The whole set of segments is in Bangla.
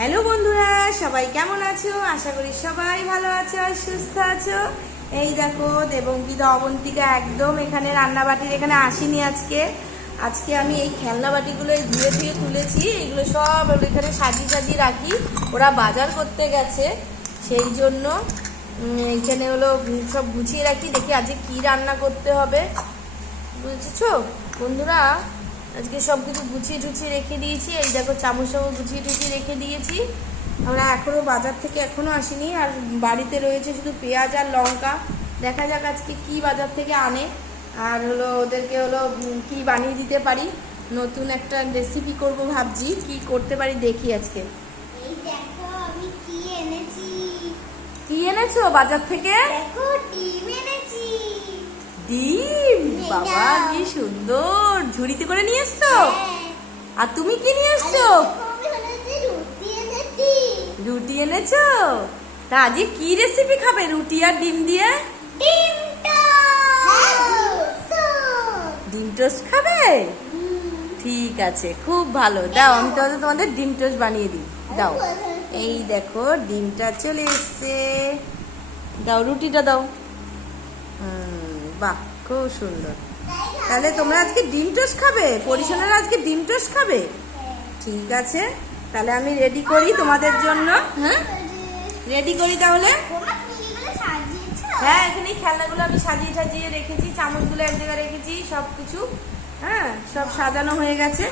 হ্যালো বন্ধুরা, সবাই কেমন আছো? আশা করি সবাই ভালো আছো আর সুস্থ আছো। এই দেখো, দেবঙ্কিতা অবন্তিকা একদম এখানে রান্নাবাটির এখানে আসিনি আজকে। আজকে আমি এই খেলনা বাটিগুলো ধুয়ে ধুয়ে তুলেছি, এগুলো সব এখানে সাজিয়ে সাজিয়ে রাখি। ওরা বাজার করতে গেছে, সেই জন্য এখানে হলো সব গুছিয়ে রাখি, দেখি আজকে কি রান্না করতে হবে। বুঝেছ? বন্ধুরা আজকে সব কিছু গুছিয়ে টুছিয়ে রেখে দিয়েছি। এই দেখো চামচ চামচ গুছিয়ে টুছিয়ে রেখে দিয়েছি। আমরা এখনও বাজার থেকে এখনও আসিনি। আর বাড়িতে রয়েছে শুধু পেঁয়াজ আর লঙ্কা। দেখা যাক আজকে কি বাজার থেকে আনে। আর হলো ওদেরকে হলো কি বানিয়ে দিতে পারি। নতুন একটা রেসিপি করব ভাবছি। কি করতে পারি দেখি আজকে। কি এনেছো। বাজার থেকে? দেখো বাবা কি সুন্দর। ঝুড়িতে করে নিয়ে এসছো? হ্যাঁ। আর তুমি কি নিয়ে এসছো? রুটি এনেছি। তা আজকে কি রেসিপি খাবে? রুটি আর ডিম দিয়ে? ডিমটা হ্যাঁ ডিম টোস্ট খাবে? ঠিক আছে খুব ভালো। দাও আমি তাহলে তোমাদের ডিম টোস্ট বানিয়ে দিই। দাও। এই দেখো ডিমটা চলে এসছে। দাও রুটিটা দাও। বাহ। খুব সুন্দর। তাহলে তোমরা আজকে ডিম টোস্ট খাবে? পরিশোনারা আজকে ডিম টোস্ট খাবে? ঠিক আছে। তাহলে আমি রেডি করি তোমাদের জন্য। হ্যাঁ? রেডি করি তাহলে? হ্যাঁ এখানে খেলনাগুলো আমি সাজিয়ে সাজিয়ে রেখেছি, চামচগুলো এক জায়গায় রেখেছি সব কিছু হ্যাঁ সব সাজানো হয়ে গেছে।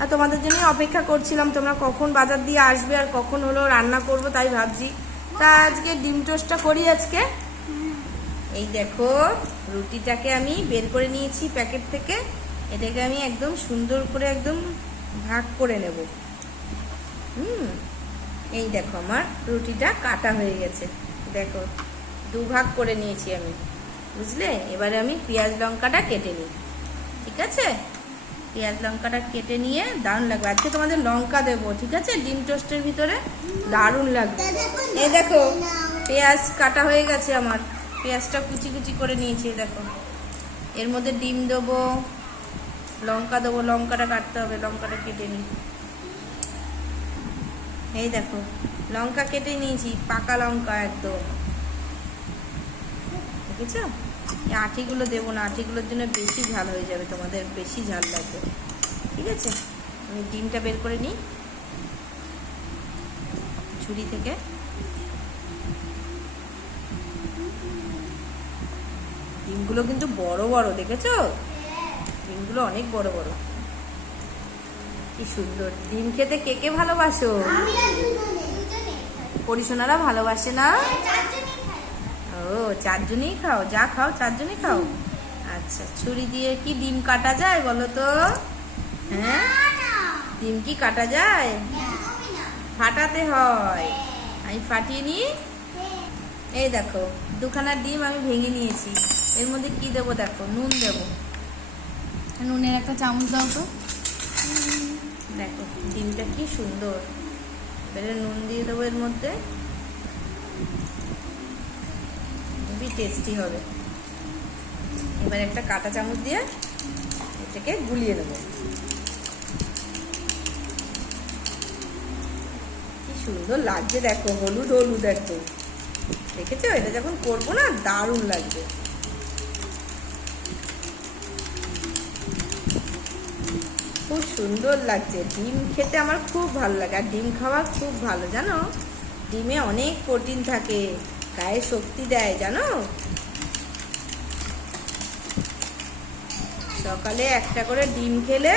আর তোমাদের জন্যই অপেক্ষা করছিলাম তোমরা কখন বাজার দিয়ে আসবে আর কখন হলো রান্না করব তাই ভাবছি। তা আজকে ডিম টোস্টটা করি আজকে। এই দেখো, রুটিটাকে আমি বের করে নিয়েছি প্যাকেট থেকে। এটাকে আমি একদম সুন্দর করে একদম ভাগ করে নেব। হুম, এই দেখো আমার রুটিটা কাটা হয়ে গেছে। দেখো দু ভাগ করে নিয়েছি আমি, বুঝলে? এবারে আমি পেঁয়াজ লঙ্কাটা কেটে নিই। ঠিক আছে? পেঁয়াজ লঙ্কাটা কেটে নিয়ে দারুণ লাগবে। আজকে তোমাদের লঙ্কা দেবো, ঠিক আছে? ডিম টোস্টের ভিতরে দারুণ লাগবে। এই দেখো, পেঁয়াজ কাটা হয়ে গেছে আমার। পেঁয়াজটা কুচি কুচি করে নিয়েছি, দেখো। এর মধ্যে ডিম দেবো, লঙ্কা দেবো, লঙ্কাটা কাটতে হবে, লঙ্কাটা কেটে নিই। এই দেখো, লঙ্কা কেটে নিয়েছি, পাকা লঙ্কা একদম। দেখেছ? এই আঠিগুলো দেবো না, আঠিগুলোর জন্য বেশি ঝাল হয়ে যাবে তোমাদের, বেশি ঝাল লাগবে। ঠিক আছে? আমি ডিমটা বের করে নিই। ঝুড়ি থেকে। ডিমগুলো কিন্তু বড় বড়, দেখেছ? ডিমগুলো অনেক বড় বড়। কি সুন্দর। ডিম খেতে কে কে ভালোবাসো? পরিশোনারা ভালোবাসে না? ও, চারজনেই খাও। যা খাও, চারজনেই খাও? আচ্ছা ছুরি দিয়ে কি ডিম কাটা যায় বলো তো? হ্যাঁ? ডিম কি কাটা যায়? ফাটাতে হয়। আমি ফাটিয়ে নিই? এই দেখো, দুখানা ডিম আমি ভেঙে নিয়েছি। এর মধ্যে কি দেবো দেখো? নুন দেবো। নুনের একটা চামচ দাও তো। দেখো ডিমটা কি সুন্দর। এবারে নুন দিয়ে দেবো এর মধ্যে। খুবই টেস্টি হবে। এবার একটা কাঁটা চামচ দিয়ে এটাকে গুলিয়ে নেব। কি সুন্দর লাগছে দেখো হলুদ হলুদ একদম। দেখেছ? এটা যখন করব না দারুণ লাগবে। খুব সুন্দর লাগছে। ডিম খেতে আমার খুব ভালো লাগে, আর ডিম খাওয়া খুব ভালো, জানো? ডিমে অনেক প্রোটিন থাকে, গায়ে শক্তি দেয়, জানো? সকালে একটা করে ডিম খেলে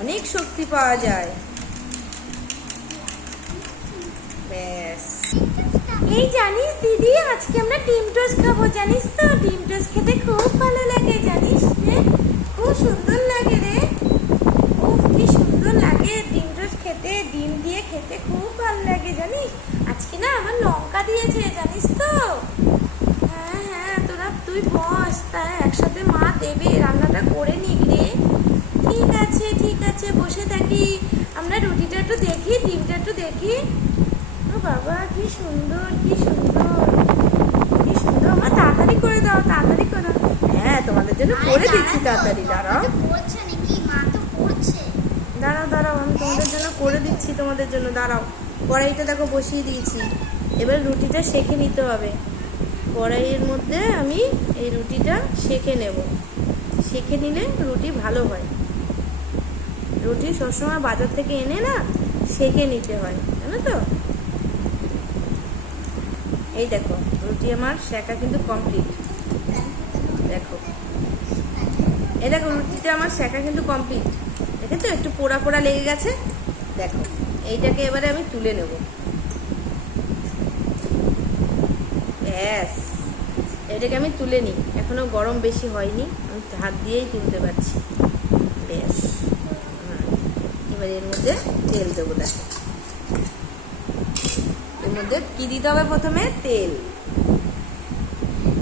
অনেক শক্তি পাওয়া যায়। ব্যাস। এই জানিস দিদি, আজকে আমরা ডিম টোস্ট খাব, জানিস তো? ডিম টোস্ট খেতে খুব ভালো লাগে, জানিস? খুব সুন্দর লাগে রে উফ কি সুন্দর লাগে ডিম টোস্ট খেতে ডিম দিয়ে খেতে খুব ভালো লাগে জানিস? আজকে না আমার লঙ্কা দিয়েছে জানিস তো? হ্যাঁ হ্যাঁ তোরা তুই বস তা একসাথে মা দেবে রান্নাটা করে নিক রে। ঠিক আছে ঠিক আছে বসে থাকি। আমরা রুটিটা একটু দেখি ডিমটা একটু দেখি। ও বাবা কি সুন্দর কি সুন্দর। কি সুন্দর আমার তাড়াতাড়ি করে দাও তাড়াতাড়ি করে দাও। হ্যাঁ তোমাদের জন্য করে দিচ্ছি তাড়াতাড়ি দাঁড়াও পড়ছে নাকি মা তো পড়ছে দাঁড়াও দাঁড়াও আমি তোমাদের জন্য, দাঁড়াও। কড়াইটা দেখো বসিয়ে দিয়েছি। এবার রুটিটা সেঁকে নিতে হবে। কড়াইয়ের মধ্যে আমি এই রুটিটা সেঁকে নেব। সেঁকে নিলে রুটি ভালো হয়। রুটি সবসময় বাজার থেকে এনে না সেঁকে নিতে হয়, জানো তো? এই দেখো, রুটি আমার সেঁকা কিন্তু কমপ্লিট দেখো। এই দেখো, রুটিটা আমার সেঁকা কিন্তু কমপ্লিট দেখেছ? একটু পোড়া পোড়া লেগে গেছে? দেখো। এইটাকে এবারে আমি তুলে নেব। ব্যাস এটাকে আমি তুলে নিই। এখনও গরম বেশি হয়নি, আমি হাত দিয়েই তুলতে পারছি। ব্যাস হুম। এবার এর মধ্যে তেল দেবো, দেখো। এর মধ্যে কি দিতে হবে প্রথমে? তেল।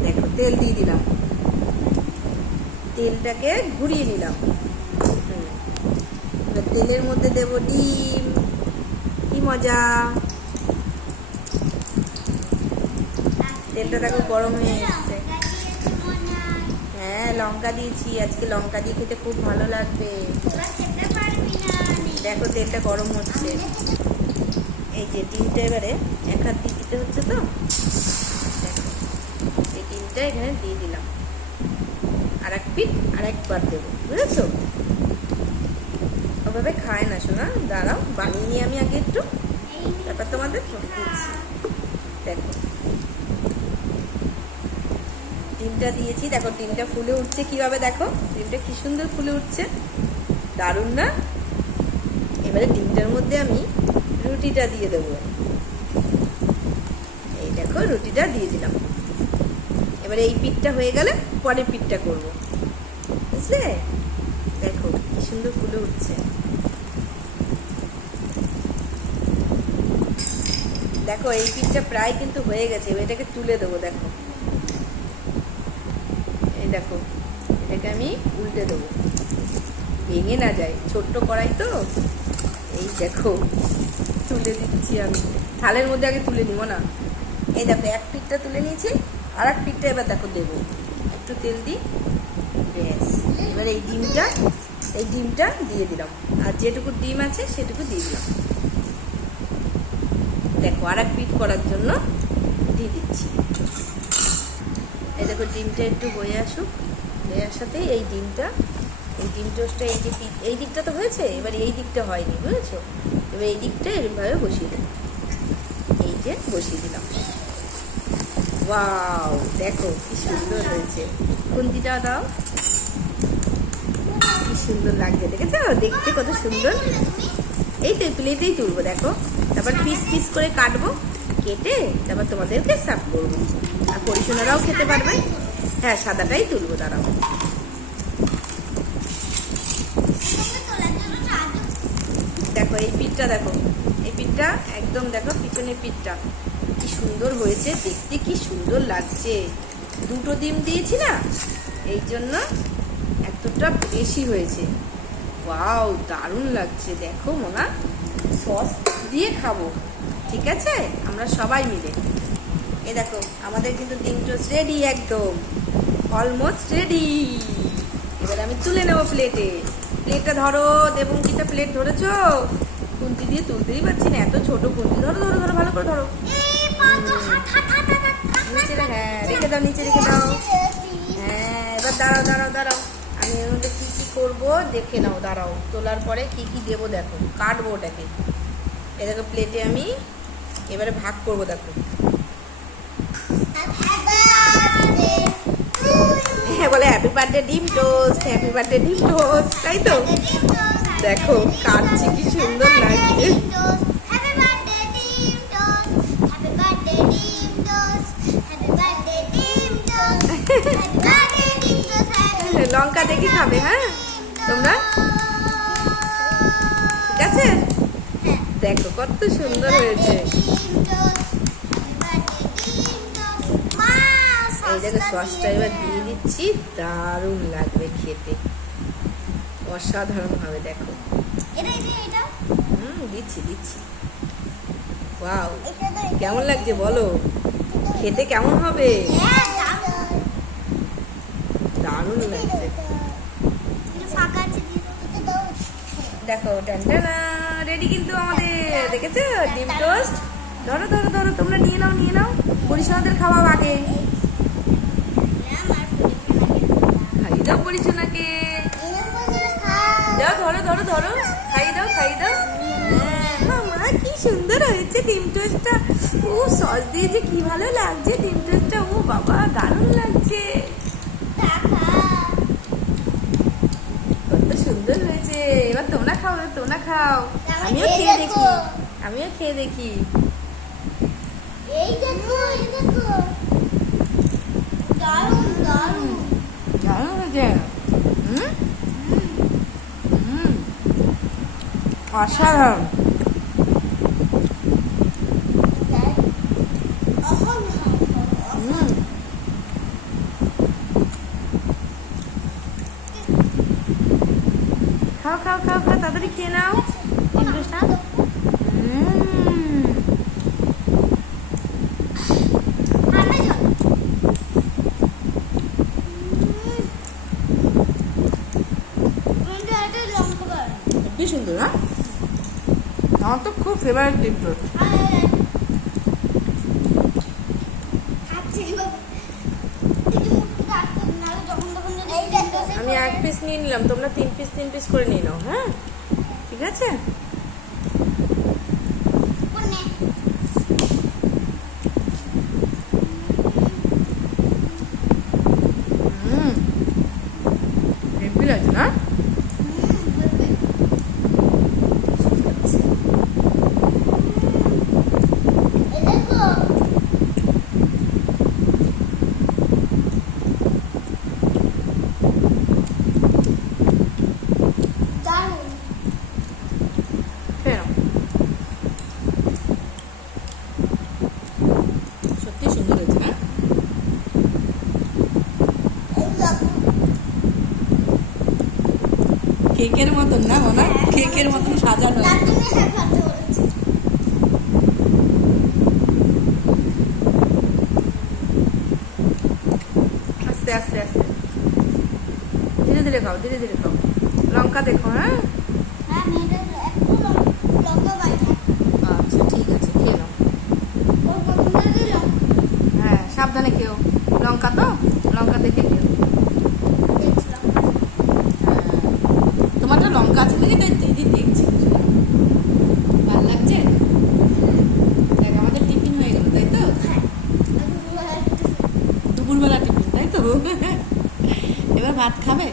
দেখো, তেল দিয়ে দিলাম। তেলটাকে ঘুরিয়ে নিলাম। তেলের মধ্যে দেব ডিম। মজা। তেলটা দেখো গরম হয়ে এসছে। হ্যাঁ লঙ্কা দিয়েছি। আজকে লঙ্কা দিয়ে খেতে খুব ভালো লাগবে। দেখো তেলটা গরম হচ্ছে। এই যে ডিমটা এবারে এক হাত দিয়ে দিতে হচ্ছে তো। এই ডিমটা এখানে দিয়ে দিলাম। আর এক পিঠ, আর একবার দেবো, বুঝেছ? ওভাবে খায় না, শোনা? দাঁড়াও, বানিয়ে নিয়ে আমি আগে একটু। তারপর তোমাদের দেখো। ডিমটা দিয়েছি। দেখো, ডিমটা ফুলে উঠছে কীভাবে দেখো? ডিমটা কি সুন্দর ফুলে উঠছে। দারুণ না? এবারে ডিমটার মধ্যে আমি রুটিটা দিয়ে দেবো। এই দেখো, রুটিটা দিয়ে দিলাম। এবারে এই পিঠটা হয়ে গেলে পরের পিঠটা করব। বুঝলে? দেখো, কি সুন্দর ফুলে উঠছে। দেখো, এই পিঠটা প্রায় কিন্তু হয়ে গেছে। এটাকে তুলে দেবো, দেখো। এই দেখো, এটাকে আমি উল্টে দেবো। ভেঙে না যায়। ছোট্ট কড়াই তো। এই দেখো, তুলে দিচ্ছি আমি। থালের মধ্যে আগে তুলে নিব না। এই দেখো, এক পিঠটা তুলে নিয়েছি, আর এক পিঠটা এবার দেখো দেবো। একটু তেল দিই। ব্যাস, এবার এই ডিমটা এই ডিমটা দিয়ে দিলাম। আর যেটুকু ডিম আছে, সেটুকু দিয়ে দিলাম। দেখো, আর এক পিঠ করার জন্য দিয়ে দিচ্ছি। এই দেখো, ডিমটা একটু হয়ে আসুক। হয়ে আসাতে এই ডিমটা, এই ডিম টোস্টটা, এই যে এই দিকটা তো হয়েছে, এবার এই দিকটা হয়নি, বুঝেছ? এবার এই দিকটা এরকমভাবে বসিয়ে দেবো এই যে বসিয়ে দিলাম। ওয়াও, দেখো, কি সুন্দর হয়েছে। খুন্তিটা দাও। কি সুন্দর লাগছে, দেখেছ? দেখতে কত সুন্দর। এই তো প্লেটেই তুলবো, দেখো। তারপর পিস পিস করে কাটবো, কেটে তারপর তোমাদেরকে সার্ভ করব। আর পরিশোনারাও খেতে পারবে। হ্যাঁ সাদাটাই তুলবো, দাঁড়াও। দেখো, এই পিঠটা দেখো। এই পিঠটা একদম দেখো, পিছনের পিঠটা। কি সুন্দর হয়েছে, দেখতে কি সুন্দর লাগছে। দুটো ডিম দিয়েছি না, এই জন্য এতটা বেশি হয়েছে। ওয়াও দারুণ লাগছে। দেখো, মোনা সস দিয়ে খাব। ঠিক আছে? আমরা সবাই মিলে। এ দেখো, আমাদের কিন্তু ডিম টোস্ট রেডি একদম। অলমোস্ট রেডি এবার আমি তুলে নেব প্লেটে প্লেটটা ধরো দেবঙ্কিটা প্লেট ধরেছো? কুন্তি দিয়ে তুলতেই পারছি না, এত ছোট কুন্তি ধরো ধরো ধরো, ভালো করে ধরো। নিচে হ্যাঁ রেখে দাও, নিচে রেখে দাও। হ্যাঁ এবার দাঁড়াও দাঁড়াও দাঁড়াও। আমি এর মধ্যে কী কী করব? দেখে নাও, দাঁড়াও। তোলার পরে কি কি দেবো দেখো। কাটবো ওটাকে। এ দেখো প্লেটে আমি এবারে ভাগ করব, দেখো। হ্যাঁ বলে হ্যাপি বার্থডে ডিম টোস্ট হ্যাপি বার্থডে ডিম টোস্ট তাই তো? দেখো, কাটছি, কি সুন্দর লাগছে। লঙ্কা দেখে খাবে হ্যাঁ? তোমরা? ঠিক আছে? দেখো, কত সুন্দর হয়েছে। এই দেখো, সসটা এবার দিয়ে দিচ্ছি। দারুণ লাগবে খেতে। অসাধারণ হবে দেখো। হুম, দিচ্ছি দিচ্ছি। ওয়াও, কেমন লাগছে বলো? খেতে কেমন হবে? দারুণ লাগছে। দেখো রেডি কিন্তু আমাদের দেখেছ? ডিম টোস্ট? ধরো ধরো ধরো তোমরা নিয়ে নাও নিয়ে নাও। পরিষদের খাওয়াও আগে। খাই দাও পরিচনাকে। দাও ধরো ধরো ধরো। খাই দাও খাই দাও। হ্যাঁ, মামা কি সুন্দর হয়েছে ডিম টোস্টটা। ও সস দিয়ে যে কি ভালো লাগছে ডিম টোস্টটা। ও বাবা দারুণ লাগছে কত সুন্দর হয়েছে এবার তোমরা খাও না তোমরা খাও। আমিও খেয়ে খেয়ে দেখি। আমিও খেয়ে দেখি। এই দেখো এই দেখো। দারুণ দারুণ। দারুণ হয়েছে। হুম। হুম। অসাধারণ হুম খাও খাও খাও খাও তাড়াতাড়ি খেয়ে নাও ডিম টোস্টটা হুম খুবই সুন্দর না আমার তো খুব ফেভারিট ডিম তোর আমি এক পিস নিয়ে নিলাম, তোমরা তিন পিস তিন পিস করে নিয়ে নাও হ্যাঁ? ঠিক আছে হুম হেভি লাগছে না দারুণ খেয়ে নাও সত্যি সুন্দর হয়েছে না কেকের মতন না মনে কেকের মতন সাজানো। আস্তে আস্তে আস্তে। ধীরে ধীরে খাও ধীরে ধীরে খাও। লঙ্কা দেখো হ্যাঁ? আচ্ছা ঠিক আছে খেয়ে নাও। হ্যাঁ সাবধানে খেও লঙ্কা তো লঙ্কা দেখে খেও হ্যাঁ তোমার তো লঙ্কা আছে দেখে তাই দিদি দেখছি ভালো লাগছে দেখ আমাদের টিফিন হয়ে গেল তাই তো দুপুরবেলা টিফিন তাই তো এবার ভাত খাবে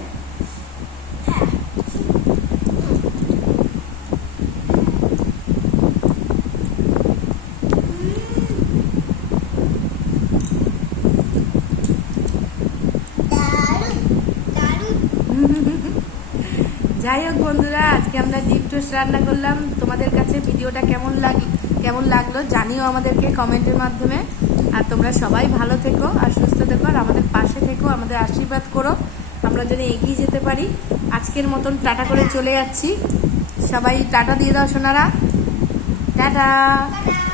যাই হোক বন্ধুরা, আজকে আমরা ডিপ টোস্ট রান্না করলাম। তোমাদের কাছে ভিডিওটা কেমন লাগ, কেমন লাগল জানিও আমাদেরকে কমেন্টের মাধ্যমে। আর তোমরা সবাই ভালো থেকো আর সুস্থ থেকো আর আমাদের পাশে থেকো, আমাদের আশীর্বাদ করো। আমরা যেন এগিয়ে যেতে পারি। আজকের মতন টাটা করে চলে যাচ্ছি। সবাই টাটা দিয়ে দাও সোনারা। টাটা। টাটা।